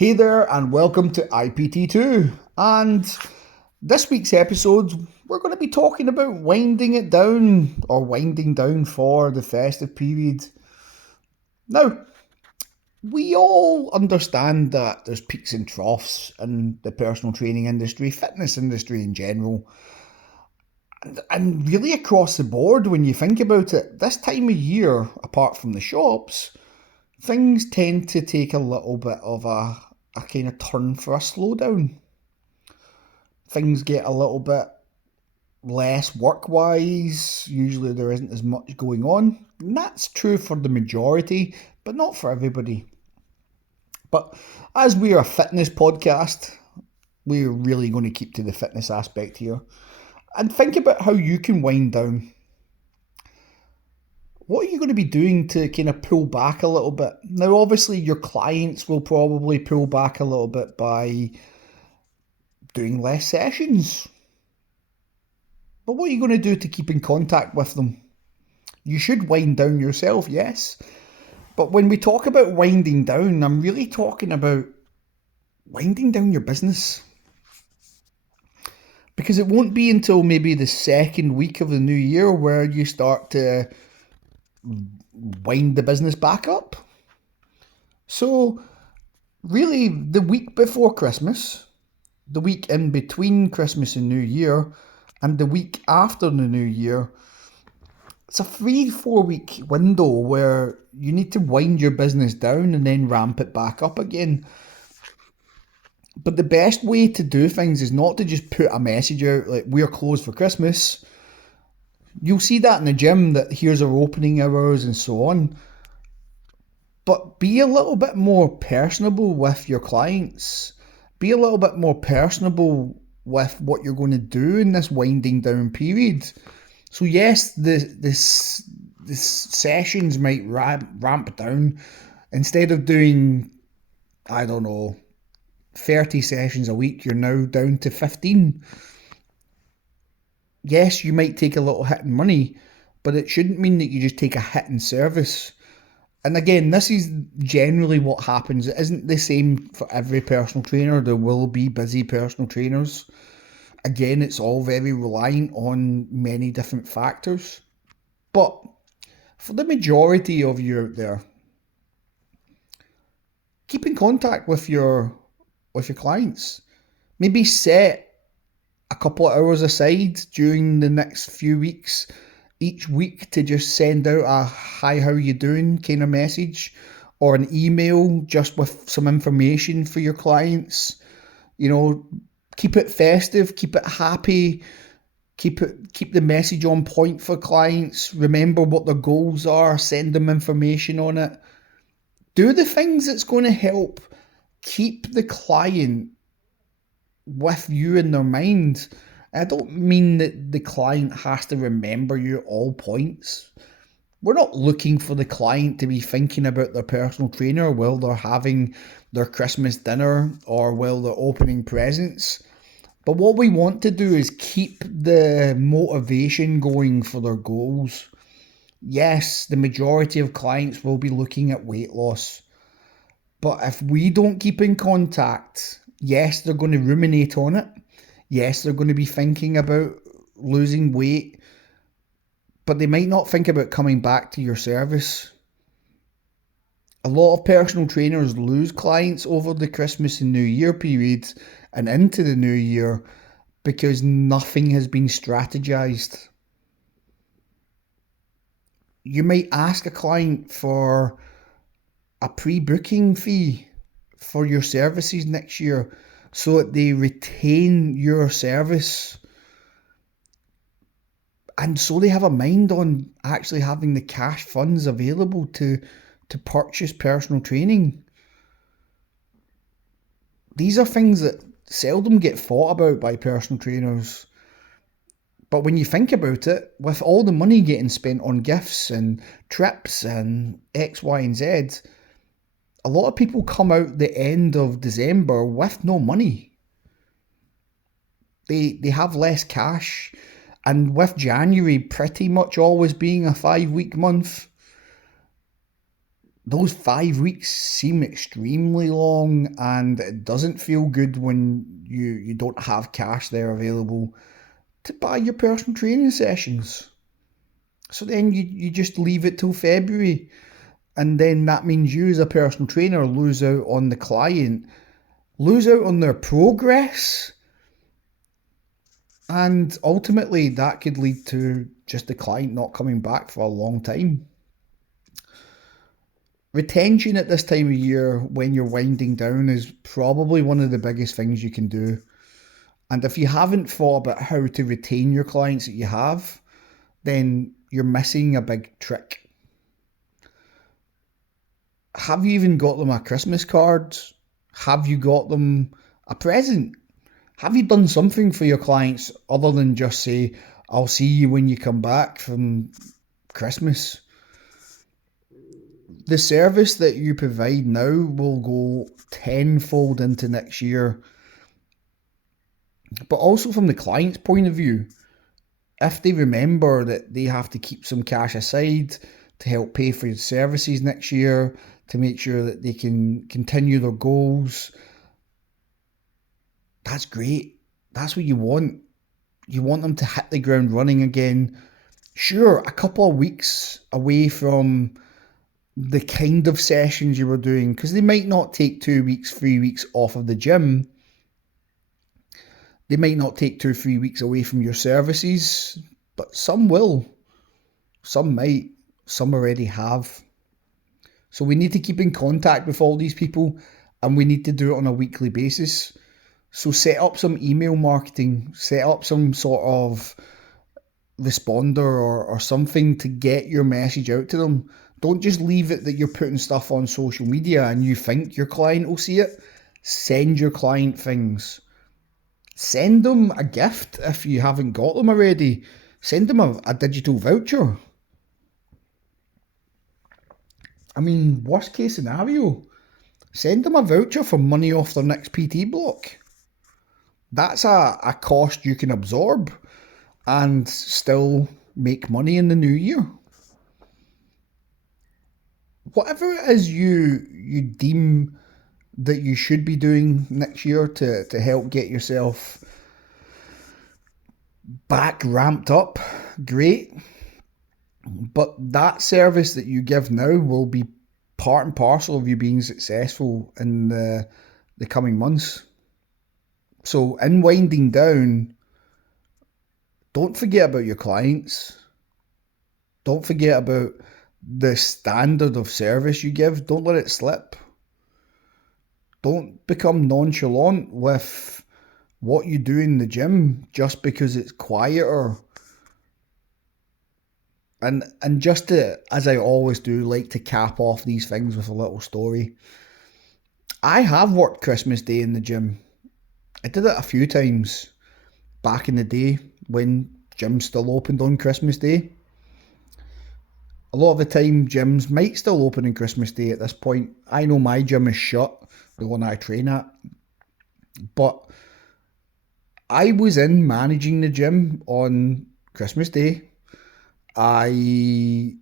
Hey there, and welcome to IPT2. And this week's episode, we're going to be talking about winding it down or winding down for the festive period. Now, we all understand that there's peaks and troughs in the personal training industry, fitness industry in general, and really across the board when you think about it. This time of year, apart from the shops, things tend to take a little bit of a kind of turn for a slowdown. Things get a little bit less work wise. Usually there isn't as much going on. And that's true for the majority, but not for everybody. But as we're a fitness podcast, we're really going to keep to the fitness aspect here. And think about how you can wind down. What are you going to be doing to kind of pull back a little bit? Now, obviously, your clients will probably pull back a little bit by doing less sessions. But what are you going to do to keep in contact with them? You should wind down yourself, yes. But when we talk about winding down, I'm really talking about winding down your business. Because it won't be until maybe the second week of the new year where you start to wind the business back up. So, really, the week before Christmas, the week in between Christmas and New Year, and the week after the New Year, it's a 3-4 week window where you need to wind your business down and then ramp it back up again. But the best way to do things is not to just put a message out like, we're closed for Christmas. You'll see that in the gym, that here's our opening hours and so on. But be a little bit more personable with your clients. Be a little bit more personable with what you're going to do in this winding down period. So yes, the sessions might ramp down. Instead of doing, 30 sessions a week, you're now down to 15. Yes, you might take a little hit in money, but it shouldn't mean that you just take a hit in service. And again, this is generally what happens. It isn't the same for every personal trainer. There will be busy personal trainers. Again, it's all very reliant on many different factors. But for the majority of you out there, keep in contact with your clients. Maybe set a couple of hours aside during the next few weeks, each week, to just send out a hi, how you doing kind of message, or an email just with some information for your clients. Keep it festive, keep it happy, keep the message on point for clients. Remember what their goals are, send them information on it. Do the things that's going to help keep the client with you in their mind. I don't mean that the client has to remember you at all points. We're not looking for the client to be thinking about their personal trainer while they're having their Christmas dinner or while they're opening presents. But what we want to do is keep the motivation going for their goals. Yes, the majority of clients will be looking at weight loss. But if we don't keep in contact, yes, they're going to ruminate on it. Yes, they're going to be thinking about losing weight, but they might not think about coming back to your service. A lot of personal trainers lose clients over the Christmas and New Year periods and into the new year because nothing has been strategized. You might ask a client for a pre-booking fee for your services next year so that they retain your service, and so they have a mind on actually having the cash funds available to purchase personal training. These are things that seldom get thought about by personal trainers. But when you think about it, with all the money getting spent on gifts and trips and X, Y, and Z, a lot of people come out the end of December with no money. They have less cash, and with January pretty much always being a 5-week month, those 5 weeks seem extremely long, and it doesn't feel good when you don't have cash there available to buy your personal training sessions. So then you just leave it till February, and then that means you as a personal trainer lose out on the client, lose out on their progress, and ultimately that could lead to just the client not coming back for a long time. Retention at this time of year when you're winding down is probably one of the biggest things you can do. And if you haven't thought about how to retain your clients that you have, then you're missing a big trick. Have you even got them a Christmas card? Have you got them a present? Have you done something for your clients other than just say, I'll see you when you come back from Christmas? The service that you provide now will go tenfold into next year. But also from the client's point of view, if they remember that they have to keep some cash aside to help pay for your services next year, to make sure that they can continue their goals, that's great. That's what you want. You want them to hit the ground running again. Sure, a couple of weeks away from the kind of sessions you were doing, because they might not take 2 weeks, 3 weeks off of the gym. They might not take 2 or 3 weeks away from your services, but some will. Some might. Some already have. So we need to keep in contact with all these people, and we need to do it on a weekly basis. So set up some email marketing, set up some sort of responder or something to get your message out to them. Don't just leave it that you're putting stuff on social media and you think your client will see it. Send your client things. Send them a gift if you haven't got them already. Send them a digital voucher. I mean, worst case scenario, send them a voucher for money off their next PT block. That's a cost you can absorb and still make money in the new year. Whatever it is you deem that you should be doing next year to help get yourself back ramped up, great. But that service that you give now will be part and parcel of you being successful in the coming months. So in winding down, don't forget about your clients. Don't forget about the standard of service you give. Don't let it slip. Don't become nonchalant with what you do in the gym just because it's quieter. And just to, as I always do, like to cap off these things with a little story. I have worked Christmas Day in the gym. I did it a few times back in the day when gyms still opened on Christmas Day. A lot of the time gyms might still open on Christmas Day at this point. I know my gym is shut, the one I train at. But I was in managing the gym on Christmas Day. I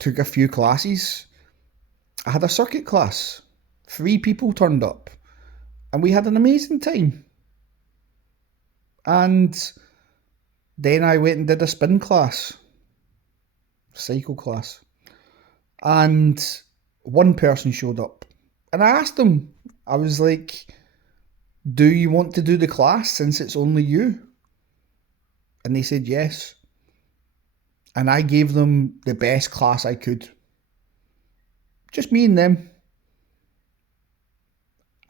took a few classes. I had a circuit class. 3 people turned up. And we had an amazing time. And then I went and did a spin class. Cycle class. And one person showed up. And I asked them, I was like, do you want to do the class since it's only you? And they said yes. And I gave them the best class I could. Just me and them.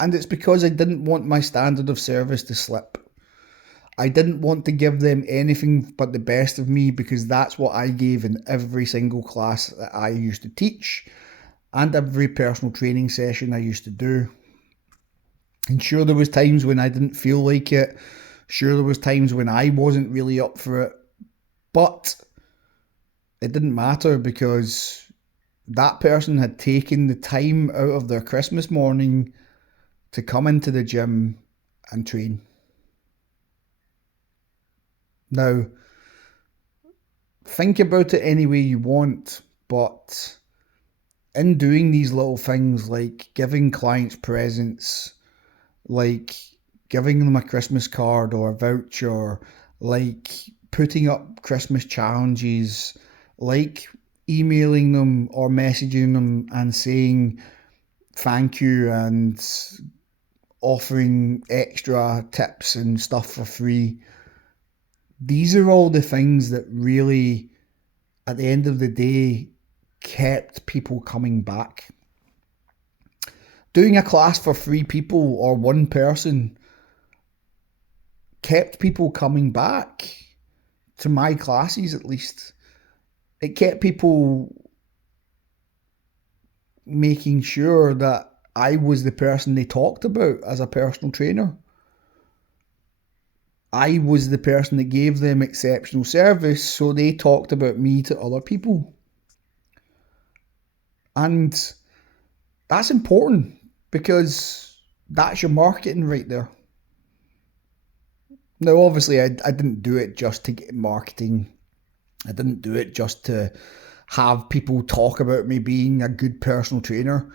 And it's because I didn't want my standard of service to slip. I didn't want to give them anything but the best of me because that's what I gave in every single class that I used to teach and every personal training session I used to do. And sure, there was times when I didn't feel like it. Sure, there was times when I wasn't really up for it. But it didn't matter because that person had taken the time out of their Christmas morning to come into the gym and train. Now, think about it any way you want, but in doing these little things like giving clients presents, like giving them a Christmas card or a voucher, like putting up Christmas challenges, like emailing them or messaging them and saying thank you and offering extra tips and stuff for free. These are all the things that really, at the end of the day, kept people coming back. Doing a class for 3 people or one person kept people coming back to my classes, at least. It kept people making sure that I was the person they talked about as a personal trainer. I was the person that gave them exceptional service, so they talked about me to other people. And that's important because that's your marketing right there. Now, obviously, I didn't do it just to get marketing. I didn't do it just to have people talk about me being a good personal trainer,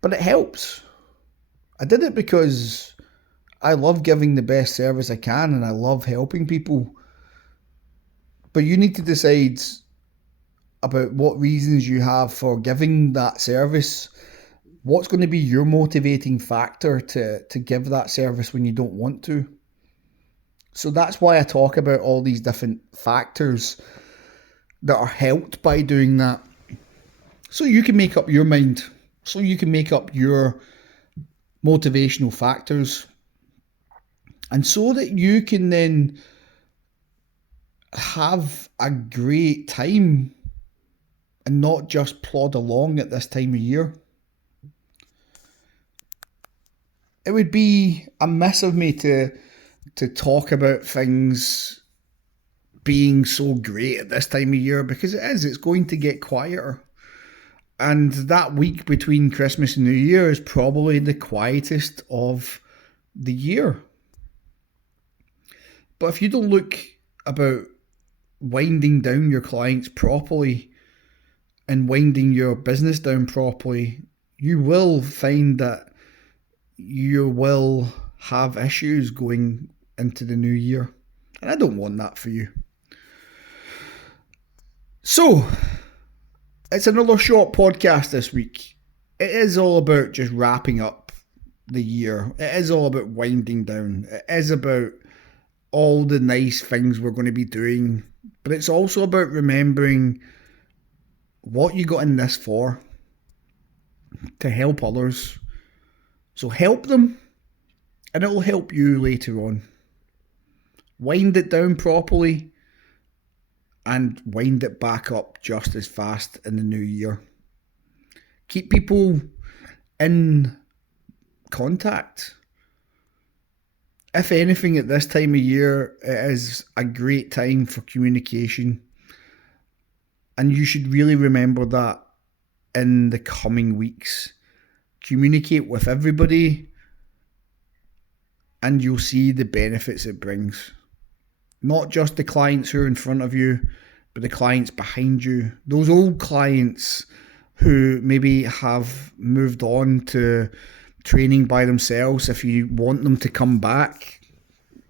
but it helps. I did it because I love giving the best service I can and I love helping people. But you need to decide about what reasons you have for giving that service. What's going to be your motivating factor to give that service when you don't want to? So that's why I talk about all these different factors that are helped by doing that. So you can make up your mind. So you can make up your motivational factors. And so that you can then have a great time and not just plod along at this time of year. It would be amiss of me to talk about things being so great at this time of year, because it's going to get quieter. And that week between Christmas and New Year is probably the quietest of the year. But if you don't look about winding down your clients properly and winding your business down properly, you will find that you will have issues going into the new year. And I don't want that for you. So, it's another short podcast this week. It is all about just wrapping up the year. It is all about winding down. It is about all the nice things we're going to be doing. But it's also about remembering what you got in this for, to help others. So help them, and it will help you later on. Wind it down properly and wind it back up just as fast in the new year. Keep people in contact. If anything, at this time of year, it is a great time for communication. And you should really remember that in the coming weeks. Communicate with everybody and you'll see the benefits it brings. Not just the clients who are in front of you, but the clients behind you. Those old clients who maybe have moved on to training by themselves. If you want them to come back,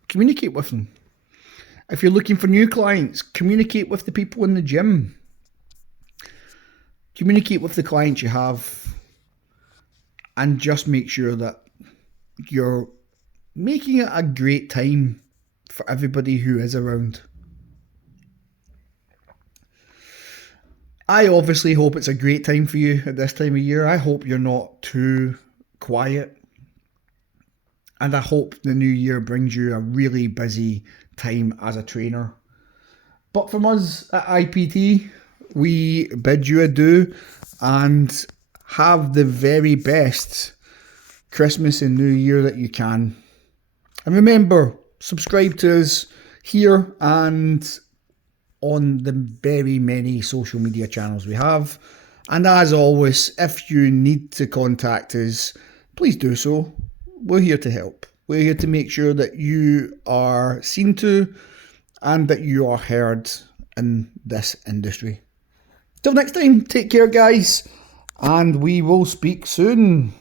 communicate with them. If you're looking for new clients, communicate with the people in the gym. Communicate with the clients you have, and just make sure that you're making it a great time for everybody who is around. I obviously hope it's a great time for you at this time of year. I hope you're not too quiet. And I hope the new year brings you a really busy time as a trainer. But from us at IPT, we bid you adieu and have the very best Christmas and New Year that you can. And remember, subscribe to us here and on the very many social media channels we have. And as always, if you need to contact us, please do so. We're here to help. We're here to make sure that you are seen to and that you are heard in this industry. Till next time, take care, guys, and we will speak soon.